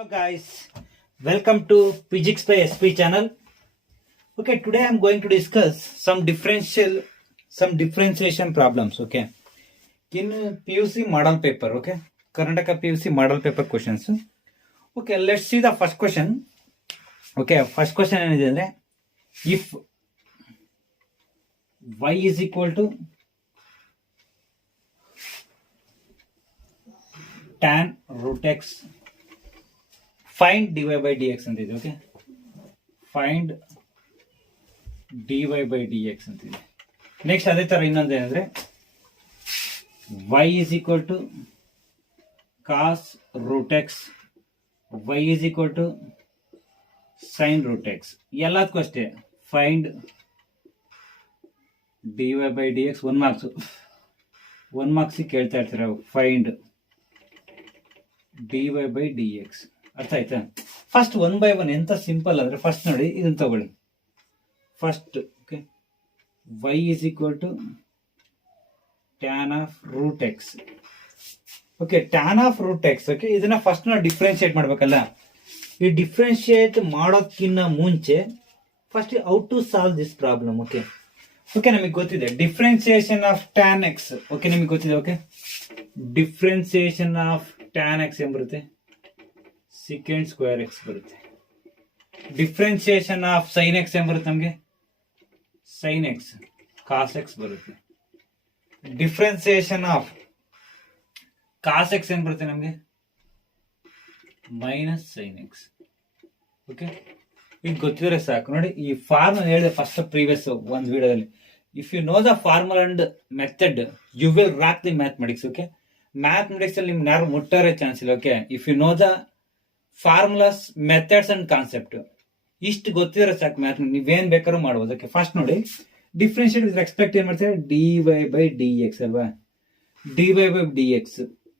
Hello guys, welcome to Physics by SP channel. Okay, today I am going to discuss some differentiation problems. Okay, in PUC model paper. Okay, Karnataka PUC model paper questions. Okay, let's see the first question. Okay, first question ಏನಿದೆ ಅಂದ್ರೆ if y is equal to tan root x find dy by dx ಅಂತಿದೆ. Okay, find dy by dx ಅಂತಿದೆ. Next ಅದೇ ತರ ಇನ್ನೊಂದು ಏನಂದ್ರೆ y is equal to cos root x, y is equal to sin root x. ಎಲ್ಲದಕ್ಕೂ ಅಷ್ಟೇ find dy by dx. One marks ಕೇಳ್ತಾ ಇರ್ತೀರ. Find dy by dx. ಅರ್ಥ ಆಯ್ತಾ? ಫಸ್ಟ್ ಒನ್ ಬೈ ಒನ್ ಎಂತ ಸಿಂಪಲ್ ಅಂದ್ರೆ ಫಸ್ಟ್ ನೋಡಿ ಇದನ್ನ ತಗೊಳ್ಳಿ. First okay, y is equal to tan of root x. Okay, tan of root x. Okay, ಇದನ್ನ ಫಸ್ಟ್ ನಾವು ಡಿಫ್ರೆನ್ಶಿಯೇಟ್ ಮಾಡ್ಬೇಕಲ್ಲ. ಈ ಡಿಫ್ರೆನ್ಶಿಯೇಟ್ ಮಾಡೋದಕ್ಕಿಂತ ಮುಂಚೆ first how to solve this problem. Okay okay, ನಮಗೆ ಗೊತ್ತಿದೆ differentiation of tan x. Okay, ನಿಮಗೆ ಗೊತ್ತಿದೆ. Okay, differentiation of tan X ಏನ್ ಬರುತ್ತೆ? ಸೆಕೆಂಡ್ ಸ್ಕ್ವೇರ್ ಎಕ್ಸ್ ಬರುತ್ತೆ. ಡಿಫ್ರೆನ್ಸಿಯೇಷನ್ ಆಫ್ ಸೈನ್ ಎಕ್ಸ್ ಏನ್ ಬರುತ್ತೆ? ನಮಗೆ ಸೈನ್ ಎಕ್ಸ್ ಕಾಸ್ ಎಕ್ಸ್ ಬರುತ್ತೆ. ಡಿಫ್ರೆನ್ಸಿಯೇಷನ್ ಆಫ್ ಕಾಸ್ ಎಕ್ಸ್ ಏನ್ ಬರುತ್ತೆ? ನಮಗೆ ಮೈನಸ್ ಸೈನ್ ಎಕ್ಸ್. ಓಕೆ, ಈಗ ಗೊತ್ತಿದ್ರೆ ಸಾಕು. ನೋಡಿ, ಈ ಫಾರ್ಮುಲಾ ಹೇಳಿದೆ ಫಸ್ಟ್ ಪ್ರೀವಿಯಸ್ ಒಂದು ವಿಡಿಯೋದಲ್ಲಿ. If you know the formula and method you will rock the mathematics. Okay, mathematics ಅಲ್ಲಿ ನಿಮ್ಗೆ ಯಾರು ಮುಟ್ಟಾರೆ ಚಾನ್ಸ್ ಇಲ್ಲ. Okay, if you know the formulas, methods and concept ಇಷ್ಟು ಗೊತ್ತಿದ್ರೆ ಸಾಕು. ಮ್ಯಾಥ್ ನೀವೇನ್ ಬೇಕಾದ್ರೂ ಮಾಡ್ಬೋದು. ಓಕೆ, ಫಸ್ಟ್ ನೋಡಿ ಡಿಫ್ರೆನ್ಶಿಯೇಟ್ ವಿತ್ ರೆಸ್ಪೆಕ್ಟ್ ಏನ್ ಮಾಡ್ತೀರಾ? dy by dx ಅಲ್ವಾ? dy by dx.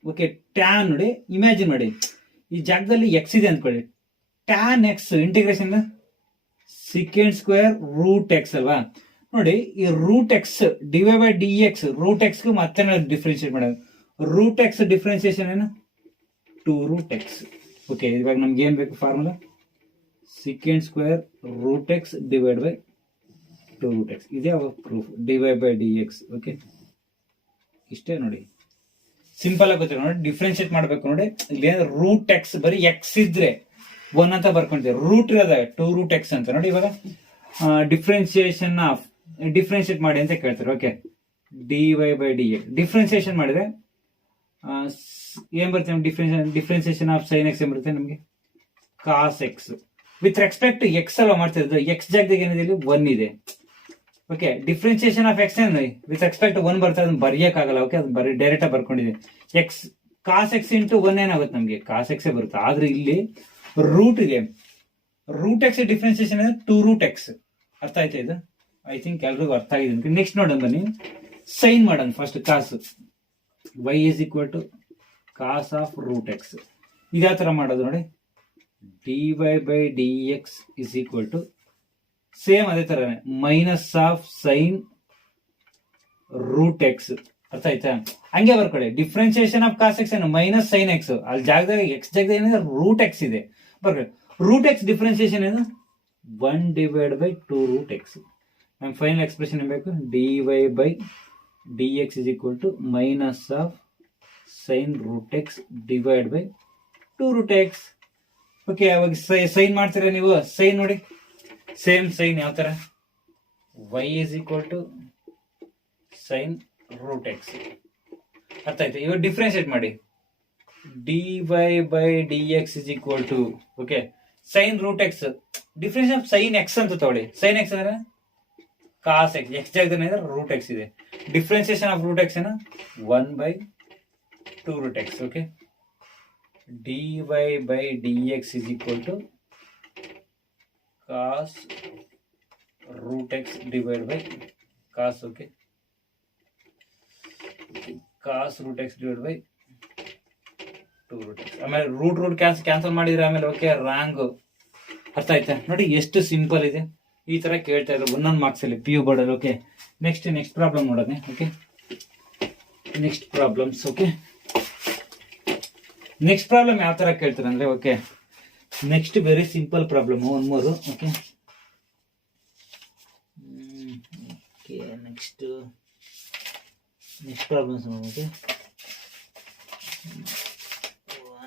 Okay, tan ನೋಡಿ, ಇಮ್ಯಾಜಿನ್ ಮಾಡಿ ಈ ಜಾಗದಲ್ಲಿ ಎಕ್ಸ್ ಇದೆ ಅಂದ್ಕೊಳ್ಳಿ. Tan x integration second square root x ಅಲ್ವಾ? ನೋಡಿ, ಈ root x dy by dx root x ಮತ್ತೆ ನಾವು ಡಿಫ್ರೆನ್ಶಿಯೇಟ್ ಮಾಡೋದು. ರೂಟ್ ಎಕ್ಸ್ ಡಿಫ್ರೆನ್ಸಿಯೇಷನ್ ಏನು? 2 ರೂಟ್ ಎಕ್ಸ್. ಓಕೆ, ಇವಾಗ ನಮ್ಗೆ ಏನ್ ಬೇಕು formula? Second square root x divide by 2 root x. ಇದೇ proof dy by dx. Okay, ಇಷ್ಟೇ ನೋಡಿ, ಸಿಂಪಲ್ ಆಗಿ ಗೊತ್ತಿಲ್ಲ. ನೋಡಿ, ಡಿಫ್ರೆನ್ಶಿಯೇಟ್ ಮಾಡ್ಬೇಕು. ನೋಡಿ, ಇಲ್ಲಿ ರೂಟ್ ಎಕ್ಸ್ ಬರೀ ಎಕ್ಸ್ ಇದ್ರೆ 1 ಅಂತ ಬರ್ಕೊಂತೀವಿ. ರೂಟ್ ಇರೋದ 2 ರೂಟ್ ಎಕ್ಸ್ ಅಂತ. ನೋಡಿ, ಇವಾಗ ಡಿಫ್ರೆನ್ಸಿಯೇಷನ್ ಆಫ್ ಡಿಫ್ರೆನ್ಶಿಯೇಟ್ ಮಾಡಿ ಅಂತ ಕೇಳ್ತಾರೆ. Okay, dy by dx differentiation ಮಾಡಿದ್ರೆ ಏನ್ ಬರುತ್ತೆ? ಡಿಫ್ರೆನ್ಸಿಯೇಷನ್ ಆಫ್ ಸೈನ್ ಎಕ್ಸ್ ಏನ್ ಬರುತ್ತೆ? ನಮಗೆ cos x with respect x ಅಲ್ವಾ ಮಾಡ್ತಿರೋದು. ಎಕ್ಸ್ ಜಾಗದಾಗ ಏನಿದೆ? ಇಲ್ಲಿ 1 ಇದೆ. ಓಕೆ, ಡಿಫ್ರೆನ್ಸಿಯೇಷನ್ ಆಫ್ ಎಕ್ಸ್ ಏನು ವಿತ್ ರೆಸ್ಪೆಕ್ಟ್ 1 ಬರ್ತದೆ, ಅದನ್ನ ಬರೆಯಕ್ಕಾಗಲ್ಲ. ಓಕೆ, ಅದು ಬರೀ ಡೈರೆಕ್ಟ್ ಆಗಿ ಬರ್ಕೊಂಡಿದೆ. ಎಕ್ಸ್ ಕಾಸ್ ಎಕ್ಸ್ ಇಂಟು 1 ಏನಾಗುತ್ತೆ? ನಮಗೆ ಕಾಸ್ ಎಕ್ಸ್ ಬರುತ್ತೆ. ಆದ್ರೆ ಇಲ್ಲಿ ರೂಟ್ ಇದೆ. ರೂಟ್ ಎಕ್ಸ್ ಡಿಫ್ರೆನ್ಸಿಯೇಷನ್ ಇದೆ 2 ರೂಟ್ ಎಕ್ಸ್. ಅರ್ಥ ಆಯ್ತಾ? ಇದು ಐ ಥಿಂಕ್ ಎಲ್ರಿಗೂ ಅರ್ಥ ಆಗಿದೆ. ನೆಕ್ಸ್ಟ್ ನೋಡೋಣ ಬನ್ನಿ, ಸೈನ್ ಮಾಡೋಣ. First cos y is equal to cos of root x. ಇದೇ ತರ ಮಾಡೋದು ನೋಡಿ. dy by dx is equal to same ಅದೇ ತರ minus of sine root x. ಅರ್ಥ ಆಯ್ತಾ? ಹಂಗೆ ಬರ್ಕೊಳ್ಳಿ. ಡಿಫ್ರೆನ್ಸಿಯೇಷನ್ ಆಫ್ ಕಾಸ್ ಎಕ್ಸ್ ಏನು? Minus sine x. ಅಲ್ಲಿ ಜಾಗದಾಗ ಎಕ್ಸ್ ಜಾಗದಾಗ ಏನಿದೆ? ರೂಟ್ ಎಕ್ಸ್ ಇದೆ. ಬರ್ಕೊಳ್ಳಿ. ರೂಟ್ ಎಕ್ಸ್ ಡಿಫ್ರೆನ್ಸಿಯೇಷನ್ ಏನು? 1 ಡಿವೈಡ್ ಬೈ 2 ರೂಟ್ ಎಕ್ಸ್. ನಮ್ಗೆ ಫೈನಲ್ ಎಕ್ಸ್ಪ್ರೆಷನ್ ಏನ್ ಬೇಕು? dy by dx is equal to minus of sin root x divided by 2 root x. Okay, ಅವಾಗ ಸೈನ್ ಮಾಡ್ತೀರಾ ನೀವು? ಸೈನ್ ನೋಡಿ, ಸೇಮ್ ಸೈನ್ ಯಾವ ತರ? y is equal to sin root x. ಅರ್ಥ ಆಯ್ತಾ? ಇವಾಗ ಡಿಫ್ರೆನ್ಶಿಯೇಟ್ ಮಾಡಿ. dy by dx is equal to okay sin root x. Difference of sine x ಅಂತ ತಗೊಳ್ಳಿ. ಸೈನ್ ಎಕ್ಸ್ ಅಂದ್ರೆ ಕಾಸ್ ಎಕ್ಸ್. ಎಕ್ಸ್ ಜಾಗದಲ್ಲಿ ರೂಟ್ ಎಕ್ಸ್ ಇದೆ. ಡಿಫ್ರೆನ್ಸಿಯೇಷನ್ ಆಫ್ ರೂಟ್ ಎಕ್ಸ್ ಏನ? 1 by 2 root x. Okay, dy by dx is equal to cos root x divided by cos. ಓಕೆ, cos root x divided by 2 root x. ಆಮೇಲೆ root cancel ಮಾಡಿದ್ರೆ ಆಮೇಲೆ okay wrong. ಅರ್ಥ ಆಯ್ತಾ? ನೋಡಿ ಎಷ್ಟು simple ಇದೆ. ಈ ತರ ಕೇಳ್ತಾ ಇದ್ರು ಒಂದೊಂದು ಮಾರ್ಕ್ಸ್ ಅಲ್ಲಿ PU ಬೋರ್ಡ್ ಅಲ್ಲಿ. ಓಕೆ, ನೆಕ್ಸ್ಟ್ ಪ್ರಾಬ್ಲಮ್ ನೋಡೋಣ. Okay, next problems. Okay, next problem ಯಾವ ತರ ಕೇಳ್ತಾರೆ ಅಂದ್ರೆ okay next very simple problem, one more. Okay next problems. Okay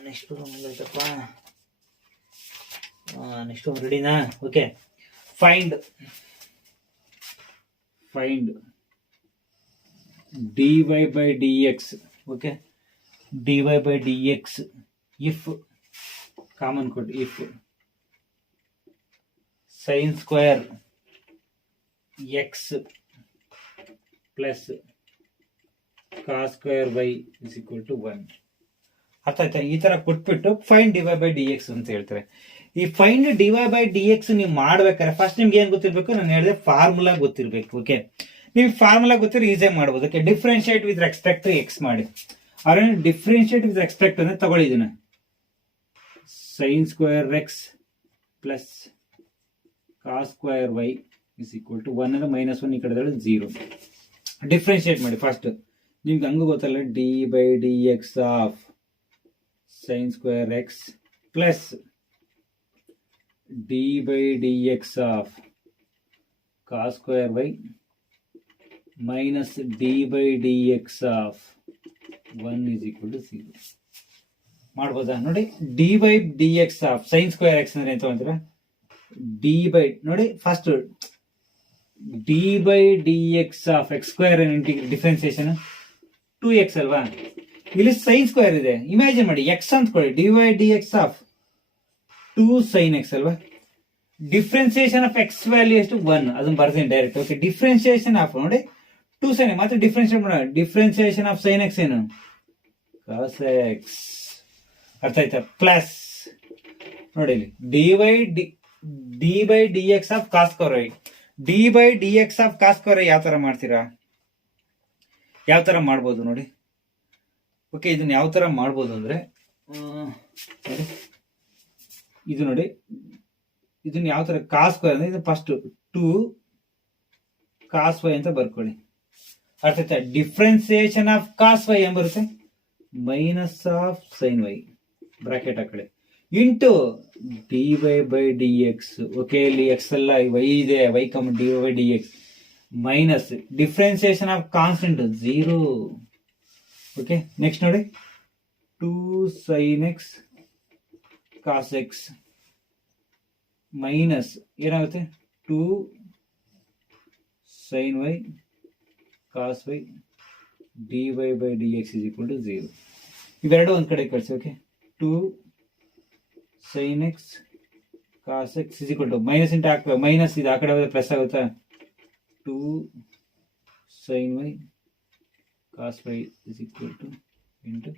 next problem ಆಯ್ತಪ್ಪ. ನೆಕ್ಸ್ಟ್ ರೆಡಿನಾ? Okay, find dy by dx. Okay, dy by dx if common ಕೊಟ್ಟು if sin square x plus cos square y is equal to 1. ಅರ್ಥ ಆಯ್ತಾ? ಈ ತರ ಕೊಟ್ಬಿಟ್ಟು find dy by dx ಅಂತ ಹೇಳ್ತಾರೆ. ಈ ಫೈಂಡ್ dy by dx ನೀವು ಮಾಡ್ಬೇಕಾದ್ರೆ ಫಸ್ಟ್ ನಿಮ್ಗೆ ಏನ್ ಗೊತ್ತಿರ್ಬೇಕು? ನಾನು ಹೇಳಿದೆ ಫಾರ್ಮುಲಾ ಗೊತ್ತಿರ್ಬೇಕು. ಓಕೆ, ನೀವು ಫಾರ್ಮುಲಾ ಗೊತ್ತಿರೋ ಈಸಿಯಾಗಿ ಮಾಡ್ಬೋದು. Okay, differentiate with respect to x ಮಾಡಿ. ಅವ್ರೇನು ಡಿಫ್ರೆನ್ಶಿಯೇಟ್ ವಿತ್ ರೆಸ್ಪೆಕ್ಟ್ ಅಂದ್ರೆ ತಗೊಳ್ಳಿದ್ದೀನಿ, sin square x plus cos square y is equal to 1 ಅಂದ್ರೆ -1 ಈ ಕಡೆ 0. ಡಿಫ್ರೆನ್ಶಿಯೇಟ್ ಮಾಡಿ ಫಸ್ಟ್. ನಿಮ್ಗೆ ಹಂಗೂ ಗೊತ್ತಲ್ಲ, d by d x of sin square x plus d by d x of cos square y minus d by d x of 1 is equal to 0. ಮಾಡ್ಬೋದಾ? ನೋಡಿ, d by d x of sine square x ಅಂದ್ರೆ ಎಂತ ಅಂತೀರಾ? D by ನೋಡಿ first d by d x of x square differentiation 2x ಅಲ್ವಾ? ಇಲ್ಲಿ sine square ಇದೆ. Imagine ಮಾಡಿ, ಎಕ್ಸ್ ಅಂದ್ಕೊಳ್ಳಿ, d by d x of 2 sin x ಅಲ್ವಾ? ಡಿಫ್ರೆನ್ಸಿಯೇಷನ್ ಆಫ್ ಎಕ್ಸ್ ವ್ಯಾಲ್ಯೂ ಎಷ್ಟು? 1. ಅದನ್ನ ಬರ್ತೀನಿ ಡೈರೆಕ್ಟ್. ಓಕೆ, ಡಿಫ್ರೆನ್ಸಿಯೇಷನ್ ಆಫ್ ನೋಡಿ 2 sin ಮತ್ತೆ ಡಿಫ್ರೆನ್ಶಿಯೇಟ್ ಮಾಡೋಣ. ಡಿಫ್ರೆನ್ಸಿಯೇಷನ್ ಆಫ್ sin x ಏನು? cos x. ಅರ್ಥ ಆಯ್ತಾ? ಪ್ಲಸ್ ನೋಡಿ ಇಲ್ಲಿ d by d x of cos square y. D by d x of cos square y ಯಾವ ತರ ಮಾಡ್ತೀರಾ? ಯಾವ ತರ ಮಾಡ್ಬೋದು ನೋಡಿ. ಓಕೆ, ಇದನ್ನ ಯಾವ ತರ ಮಾಡ್ಬೋದು ಅಂದ್ರೆ ಇದು ನೋಡಿ, ಇದನ್ನ ಯಾವ ತರ ಕಾಸ್ ಸ್ಕ್ವೇರ್ ಅಂದ್ರೆ ಇದು ಫಸ್ಟ್ 2 cos y ಅಂತ ಬರ್ಕೊಳ್ಳಿ. ಅರ್ಥ ಆಯ್ತಾ? ಡಿಫ್ರೆನ್ಸಿಯೇಷನ್ ಆಫ್ ಕಾಸ್ ವೈ ಏನ್ ಬರುತ್ತೆ? Minus of sine y bracket ಆ ಕಡೆ into d y by d x. Okay, ಇಲ್ಲಿ ಎಕ್ಸ್ ಎಲ್ಲ ವೈ ಇದೆ, y come d y by d x minus differentiation of constant 0. Okay, next ನೋಡಿ 2 sin x cos x ಮೈನಸ್ ಏನಾಗುತ್ತೆ 2 sin y cos y dy by dx is equal to 0. ಇವೆರಡು ಒಂದ್ ಕಡೆ ಕಳಿಸಿ. Okay, 2 sin x cos x is equal to minus into ಹಾಕ್ಬೇಕು, minus ಇದು ಆ ಕಡೆ ಹೋದ್ರೆ ಪ್ಲಸ್ ಆಗುತ್ತಾ? 2 sin y cos y is equal to into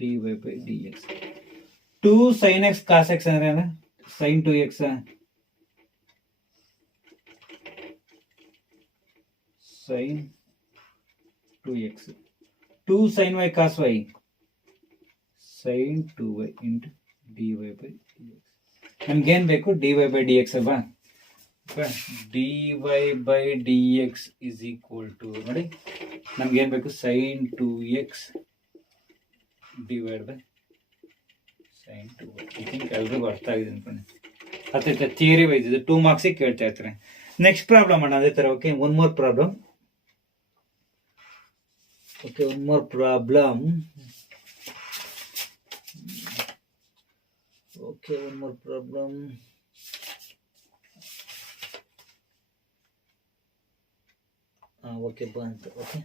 dy by dx. 2 sin x cos x ಅಂದ್ರೆ ಏನು? sin 2x sin 2x. 2 sin y cos y sin 2y into dy by dx. ನಮ್ಗೇನ್ ಬೇಕು? dy by dx ಅಲ್ವಾ? dy by dx is equal to ನೋಡಿ ನಮ್ಗೇನ್ ಬೇಕು? sin 2x divided by sin 2y. I think ಎಲ್ರಿಗೂ ಅರ್ಥ ಆಗಿದೆ ಅನ್ಕೊಂಡೆ. ಅರ್ಥ ಥಿಯರಿ ವೈಸ್ ಇದು 2 ಮಾರ್ಕ್ಸ್ ಕೇಳ್ತಾ ಇರ್ತಾರೆ. ನೆಕ್ಸ್ಟ್ ಪ್ರಾಬ್ಲಮ್ ಅಣ್ಣ ಅದೇ ತರ. Okay, one more problem. Okay, one more problem. Okay, one more problem. Okay, ಬಂತು. Okay,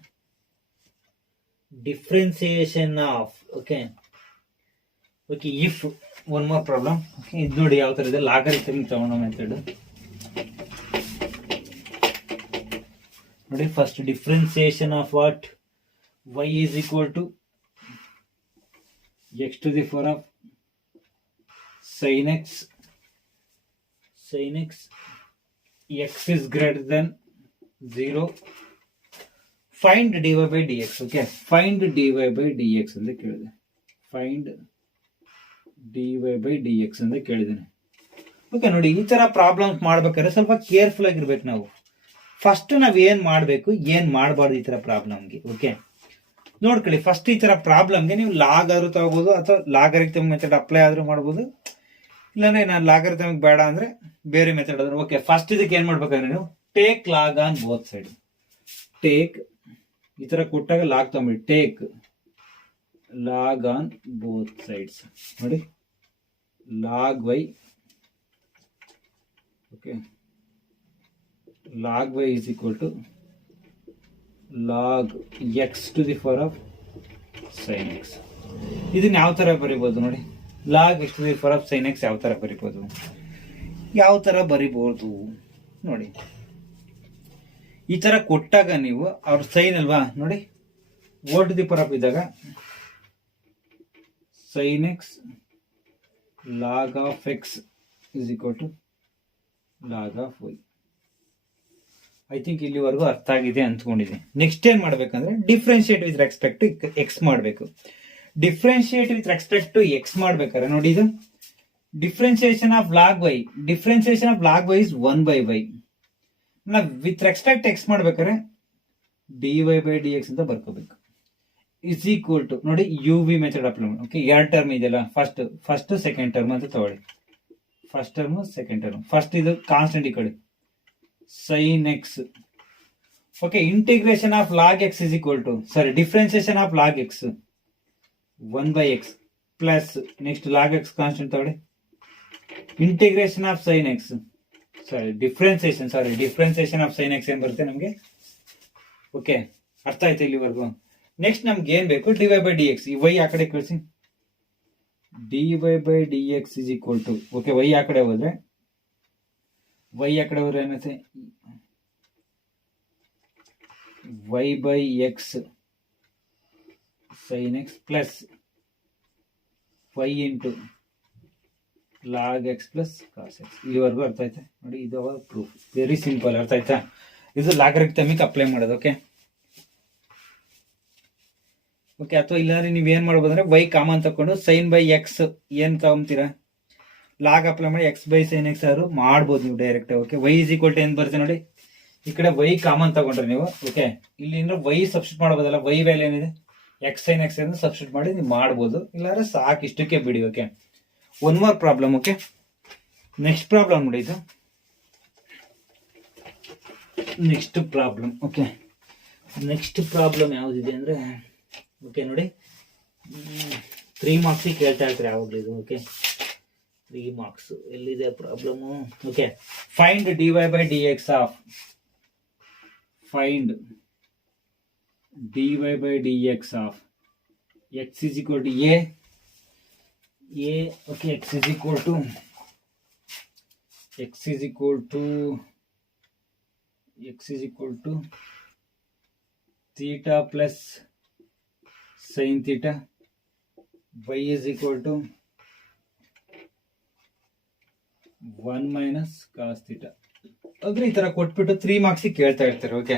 differentiation of. Okay okay if one more problem. Okay, ಇದು ನೋಡಿ ಯಾವ ತರ ಇದೆ. ಲಾಗರಿಥಮಿಕ್ ತಗೊಂಡೋ ಮೆಥಡ್ ನೋಡಿ. First differentiation of what? y is equal to x to the power of sin x x is greater than 0. find dy by dx. Okay, find dy by dx ಅಂತ ಕೇಳಿದೆ. find dy by dx ಅಂತ ಕೇಳಿದ್ದೇನೆ. Okay, ನೋಡಿ ಈ ತರ problems ಮಾಡ್ಬೇಕಾದ್ರೆ ಸ್ವಲ್ಪ careful ಆಗಿರ್ಬೇಕು ನಾವು. ಫಸ್ಟ್ ನಾವ್ ಏನ್ ಮಾಡ್ಬೇಕು, ಏನ್ ಮಾಡಬಾರ್ದು ಈ ತರ ಪ್ರಾಬ್ಲಮ್ಗೆ. ಓಕೆ, ನೋಡ್ಕೊಳ್ಳಿ. ಫಸ್ಟ್ ಈ ತರ ಪ್ರಾಬ್ಲಮ್ಗೆ ನೀವು ಲಾಗ್ ಆದ್ರೂ ತಗೋಬಹುದು ಅಥವಾ ಲಾಗರಿಥಮಿಕ್ ಮೆಥಡ್ ಅಪ್ಲೈ ಆದ್ರೂ ಮಾಡ್ಬೋದು, ಇಲ್ಲಾಂದ್ರೆ ನಾನು ಲಾಗರಿಥಮಿಕ್ ಬೇಡ ಅಂದ್ರೆ ಬೇರೆ ಮೆಥಡ್ ಅಂದ್ರೆ ಓಕೆ. ಫಸ್ಟ್ ಇದಕ್ಕೆ ಏನ್ ಮಾಡ್ಬೇಕಂದ್ರೆ ನೀವು take log on both side. Take ಈ ತರ ಕೊಟ್ಟಾಗ ಲಾಗ್ ತಗೊಂಬಿಡಿ. Take log on both sides. ನೋಡಿ log y, okay, log y is equal to log x to the power of sine x. ಇದನ್ನ ಯಾವ ತರ ಬರಿಬೋದು ನೋಡಿ. Log x to the power of sine x ಯಾವ ತರ ಬರಿಬೋದು, ನೋಡಿ. ಈ ತರ ಕೊಟ್ಟಾಗ ನೀವು ಅವ್ರ ಸೈನ್ ಅಲ್ವಾ ನೋಡಿ, oh to the power of ಇದ್ದಾಗ sine x log of x is equal to log of y. I think ಇಲ್ಲಿವರೆಗೂ ಅರ್ಥ ಆಗಿದೆ ಅಂದ್ಕೊಂಡಿದೆ. ನೆಕ್ಸ್ಟ್ ಏನ್ ಮಾಡ್ಬೇಕಂದ್ರೆ differentiate with respect to x ಮಾಡಬೇಕು. Differentiate with respect to x ಮಾಡ್ಬೇಕಾದ್ರೆ ನೋಡಿ, ಇದು differentiation of log y. Differentiation of log y is 1/y. ನಾವು ವಿತ್ ರೆಸ್ಪೆಕ್ಟ್ ಎಕ್ಸ್ ಮಾಡ್ಬೇಕಾದ್ರೆ dy/dx ಅಂತ ಬರ್ಕೋಬೇಕು. ಇಸ್ ಈಕ್ವಲ್ ಟು ನೋಡಿ ಯು ವಿ ಮೆಥಡ್ ಅಪ್ಲೈ ಮಾಡಿ. ಓಕೆ, ಎರಡು ಟರ್ಮ್ ಇದೆಯಲ್ಲ, ಫಸ್ಟ್ ಸೆಕೆಂಡ್ ಟರ್ಮ್ ಅಂತ ತಗೊಳ್ಳಿ. First term second term. First ಇದು ಕಾನ್ಸ್ಟೆಂಟ್ ಈ ಕಡೆ sine x. Okay, integration of log x is equal to differentiation of log x 1/x plus next log x constant ತಗೊಳ್ಳಿ. Integration of sine x differentiation of sine x ಏನ್ ಬರುತ್ತೆ ನಮಗೆ. Okay, ಅರ್ಥ ಆಯ್ತು ಇಲ್ಲಿವರೆಗೂ. ನೆಕ್ಸ್ಟ್ ನಮ್ಗೆ ಏನ್ ಬೇಕು, dy/dx. ಈ ವೈ ಆ ಕಡೆ ಕಳಿಸಿ. dy/dx is equal to, okay, y ಆ ಕಡೆ ಹೋದ್ರೆ ಏನಾಗುತ್ತೆ, y/x sin x plus y into log x plus cos x. ಇಲ್ಲಿವರೆಗೂ ಅರ್ಥ ಆಯ್ತಾ ನೋಡಿ. ಇದು ಅವರ್ ಪ್ರೂಫ್, ವೆರಿ ಸಿಂಪಲ್. ಅರ್ಥ ಆಯ್ತಾ? ಇದು ಲಾಗರಿಥಮಿಕ್ ಅಪ್ಲೈ ಮಾಡೋದು. Okay okay. ಅಥವಾ ಇಲ್ಲಾಂದ್ರೆ ನೀವ್ ಏನ್ ಮಾಡ್ಬೋದು ಅಂದ್ರೆ y ಕಾಮನ್ ತಕೊಂಡು sin by x ಏನ್ ತಗೊಂತೀರಾ, ಲಾಗ್ ಅಪ್ಲೈ ಮಾಡಿ x/sin x ಆದ್ರೂ ಮಾಡ್ಬೋದು ನೀವು direct. Okay, y is equal to ಏನ್ ಬರುತ್ತೆ ನೋಡಿ, ಈ ಕಡೆ y ಕಾಮನ್ ತಗೊಂಡ್ರೆ ನೀವು, ಓಕೆ, ಇಲ್ಲಿ y ಸಬ್ಸ್ಟಿಟ್ಯೂಟ್ ಮಾಡಬಹುದಲ್ಲ. y ವ್ಯಾಲ್ಯೂ ಏನಿದೆ x/sin x ಅಂತ ಸಬ್ಸ್ಟಿಟ್ಯೂಟ್ ಮಾಡಿ ನೀವು ಮಾಡ್ಬೋದು. ಇಲ್ಲಾಂದ್ರೆ ಸಾಕು, ಇಷ್ಟಕ್ಕೆ ಬಿಡಿ. Okay, one more problem. Okay, next problem ನೋಡಿ. ಇದು next problem. Okay, next problem ಯಾವ್ದಿದೆ ಅಂದ್ರೆ, ಓಕೆ ನೋಡಿ, 3 ಮಾರ್ಕ್ಸ್ ಕೇಳ್ತಾ ಇರ್ತಾರೆ ಯಾವಾಗಲೂ ಇದು. ಓಕೆ, 3 ಮಾರ್ಕ್ಸ್ ಎಲ್ಲಿದೆ problem. Okay, find dy/dx of dy/dx of x is equal to a. Okay, x is equal to theta plus sin theta. Y is equal to 1 minus cos theta. ಅಂದ್ರೆ ಈ ತರ ಕೊಟ್ಬಿಟ್ಟು 3 marks ಕೇಳ್ತಾ ಇರ್ತಾರೆ. Okay,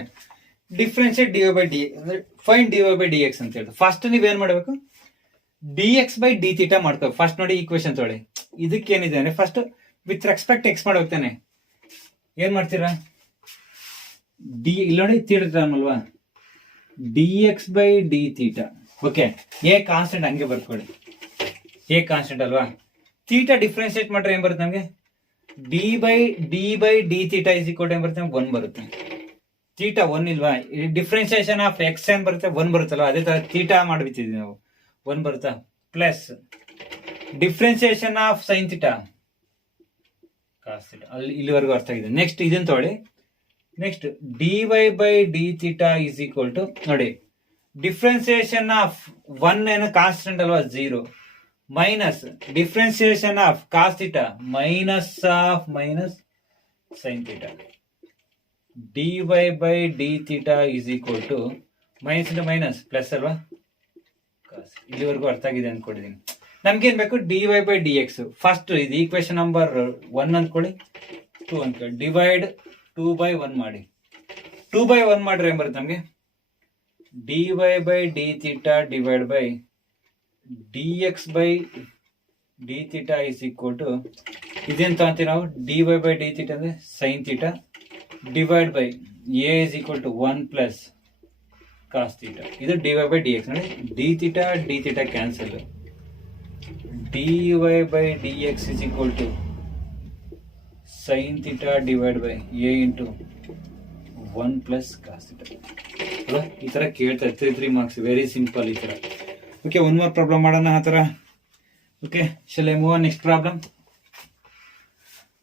differentiate dy/dx ಅಂದ್ರೆ find dy/dx ಅಂತ ಹೇಳ್ತಾರೆ. First ನೀವೇನ್ ಮಾಡ್ಬೇಕು, dx/dθ ಮಾಡ್ಕೋ. ಫಸ್ಟ್ ನೋಡಿ ಈಕ್ವೇಶನ್ ತೊಗೊಳ್ಳಿ. ಇದಕ್ಕೇನಿದೆ ಅಂದ್ರೆ ಫಸ್ಟ್ ವಿತ್ ರೆಸ್ಪೆಕ್ಟ್ ಎಕ್ಸ್ ಮಾಡ್ಬೇಕಾನೆ. ಏನ್ ಮಾಡ್ತೀರಾ, ಇಲ್ಲಿ ನೋಡಿ ಥೀಟಾ ಟರ್ಮ್ ಅಲ್ವಾ, dx/dθ. ಓಕೆ, ಎ ಕಾನ್ಸ್ಟೆಂಟ್ ಹಂಗೆ ಬರ್ಕೊಳ್ಳಿ. ಎ ಕಾನ್ಸ್ಟೆಂಟ್ ಅಲ್ವಾ, ಥೀಟಾ ಡಿಫ್ರೆನ್ಶಿಯೇಟ್ ಮಾಡ್ರೆ ಏನ್ ಬರುತ್ತೆ ನಮಗೆ, d/dθ ಇಸ್ ಈಕ್ವಲ್ ಟು ಏನ್ ಬರುತ್ತೆ, 1 ಬರುತ್ತೆ. ಥೀಟಾ 1 ಇಲ್ವಾ, ಡಿಫ್ರೆನ್ಸಿಯೇಷನ್ ಆಫ್ ಎಕ್ಸ್ ಏನ್ ಬರುತ್ತೆ, 1 ಬರುತ್ತಲ್ವಾ. ಅದೇ ತರ ಥೀಟಾ ಮಾಡ್ಬಿಟ್ಟಿದ್ವಿ ನಾವು, 1 ಬರುತ್ತಾ, plus differentiation of sine theta cos theta. ಅಲ್ಲಿ ಇಲ್ಲಿವರೆಗೂ ಅರ್ಥ ಆಗಿದೆ. ನೆಕ್ಸ್ಟ್ ಇದನ್ನ ತೊಗೊಳ್ಳಿ. Next dy/dθ is equal to ನೋಡಿ, ಡಿಫ್ರೆನ್ಸಿಯೇಷನ್ ಆಫ್ 1 ಏನು ಕಾನ್ಸ್ಟೆಂಟ್ ಅಲ್ವಾ, 0 minus differentiation of cos theta minus sine theta. dy/dθ is equal to minus into minus plus ಅಲ್ವಾ. ಇಲ್ಲಿವರೆಗೂ ಅರ್ಥ ಆಗಿದೆ ಅನ್ಕೊಂಡಿದ್ದೀನಿ. ನಮ್ಗೇನ್ ಬೇಕು, dy/dx. ಫಸ್ಟ್ ಇದು ಈಕ್ವೇಶನ್ ನಂಬರ್ 1 ಅಂದ್ಕೊಳ್ಳಿ, 2 ಅಂದ್ಕೊಳ್ಳಿ. ಡಿವೈಡ್ 2/1 ಮಾಡಿ. 2/1 ಮಾಡ್ರೆ ಏನ್ ಬರುತ್ತೆ ನಮ್ಗೆ, dy/dθ divide by dx/dθ is equal to ಇದೇನ್ ತಗೊಂತೀವಿ ನಾವು, dy/dθ ಅಂದ್ರೆ sine theta divide by a is equal to 1 plus cos theta. ಇದು dy/dx ನೋಡಿ, dθ cancel, dy by dx is equal to sin theta divided by a into 1 plus cos theta ಅಲ್ವಾ? ಈ ತರ ಕೇಳ್ತಾರೆ 3 ಮಾರ್ಕ್ಸ್. ವೆರಿ ಸಿಂಪಲ್ ಈ ತರ. Okay, one more problem ಮಾಡೋಣ ಆ ತರ. Okay, shall I move on next problem?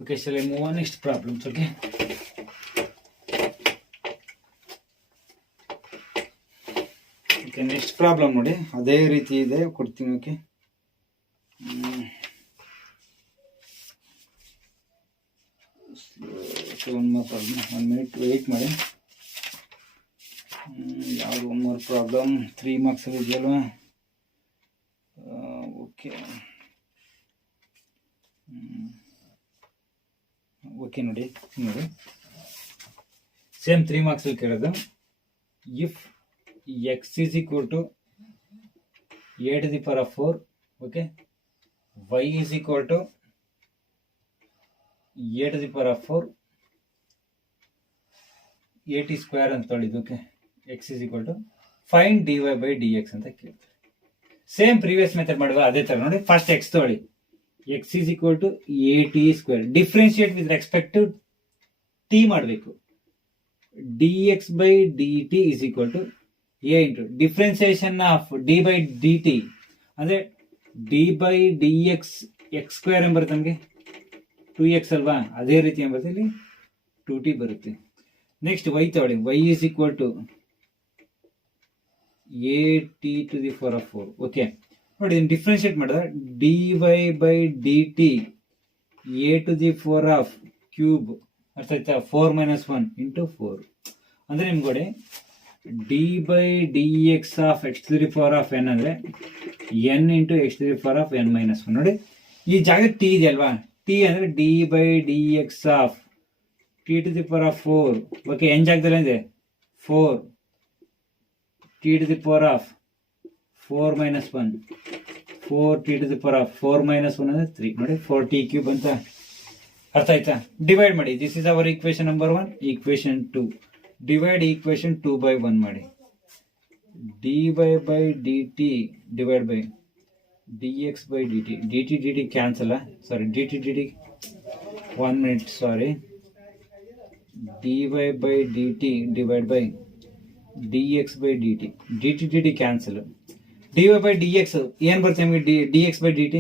Okay, shall I move on next problems? Okay. Okay, next problem ನೋಡಿ ಅದೇ ರೀತಿ ಇದೆ ಕೊಡ್ತೀನಿ. ಓಕೆ, one more problem. 1 minute wait ಮಾಡಿ. ಯಾವುದು ಒನ್ ಮೋರ್ ಪ್ರಾಬ್ಲಮ್? 3 ಮಾರ್ಕ್ಸ್ ಇದೆಯಲ್ವಾ? ಓಕೆ ಓಕೆ, ನೋಡಿ ಸೇಮ್ 3 ಮಾರ್ಕ್ಸ್ ಕೇಳೋದು. If x is equal to a to the power of 4, okay, y is equal to a to the power of 4, 8 square ಅಂತ ಹೇಳಿದ್ದು. Okay, x is equal to find dy by dx ಅಂತ ಕೇಳ್ತಾರೆ. Same previous method ಮಾಡುವ ಅದೇ ತರ ನೋಡಿ. First x ತಗೊಳ್ಳಿ, x is equal to 8 square. Differentiate with respect to t ಮಾಡಬೇಕು. dx by dt is equal to a into differentiation of d by dt ಅಂದ್ರೆ d by dx x square ಏನು ಬರುತ್ತೆ ನಮಗೆ? 2x ಅಲ್ವಾ? ಅದೇ ರೀತಿ ಏನು ಬರುತ್ತೆ ಇಲ್ಲಿ 2t ಬರುತ್ತೆ. ನೆಕ್ಸ್ಟ್ y ತಗೊಳ್ಳಿ, y is equal to at to the power of 4. Okay, ನೋಡಿ ಡಿಫ್ರೆನ್ಶಿಯೇಟ್ ಮಾಡಿದ್ರೆ dy by dt a to the power of cube, ಅರ್ಥ ಆಯ್ತಾ? 4 minus 1 into 4 ಅಂದ್ರೆ ನಿಮ್ಗೆ d by dx of x to the power of n ಅಂದ್ರೆ n into x to the power of n minus 1. ನೋಡಿ ಈ ಜಾಗ t ಇದೆ ಅಲ್ವಾ? t ಅಂದ್ರೆ d by dx of t to the power of 4. Okay, n ಜಾಗದಲ್ಲಿ ಇದೆ 4, t to the power of 4 minus 1, 4 t to the power of 4 minus 1 ಅಂದ್ರೆ 3. ನೋಡಿ 4t ಕ್ಯೂಬ್ ಅಂತ. ಅರ್ಥ ಆಯ್ತಾ? ಡಿವೈಡ್ ಮಾಡಿ. This is our equation number 1. Equation 2 divide equation 2 by 1 ಮಾಡಿ. dy by dt divide by dx by dt. dt cancel, sorry dt 1 minute, sorry. dy by dt divide by dx by dt. dt cancel. dy by dx ಏನ್ ಬರುತ್ತೆ ನಮಗೆ? dx by dt,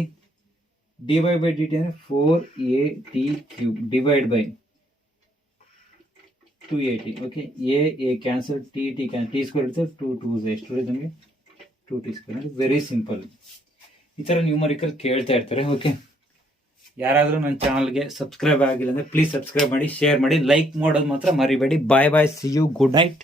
dy by dt ಅಂದ್ರೆ 4at cube divide by 2at. Okay, a cancel, t cancel, t square ಇರುತ್ತೆ, 2 2 ಎಷ್ಟು ಬರುತ್ತೆ ನಮಗೆ? 2t square. Very simple. ಈ ಥರ ನ್ಯೂಮರಿಕಲ್ ಕೇಳ್ತಾ ಇರ್ತಾರೆ. ಓಕೆ, ಯಾರಾದರೂ ನನ್ನ ಚಾನಲ್ಗೆ ಸಬ್ಸ್ಕ್ರೈಬ್ ಆಗಿಲ್ಲ ಅಂದರೆ ಪ್ಲೀಸ್ ಸಬ್ಸ್ಕ್ರೈಬ್ ಮಾಡಿ, ಶೇರ್ ಮಾಡಿ, ಲೈಕ್ ಮಾಡೋದು ಮಾತ್ರ ಮರಿಬೇಡಿ. ಬಾಯ್ ಬಾಯ್, ಸಿ ಯು, ಗುಡ್ ನೈಟ್.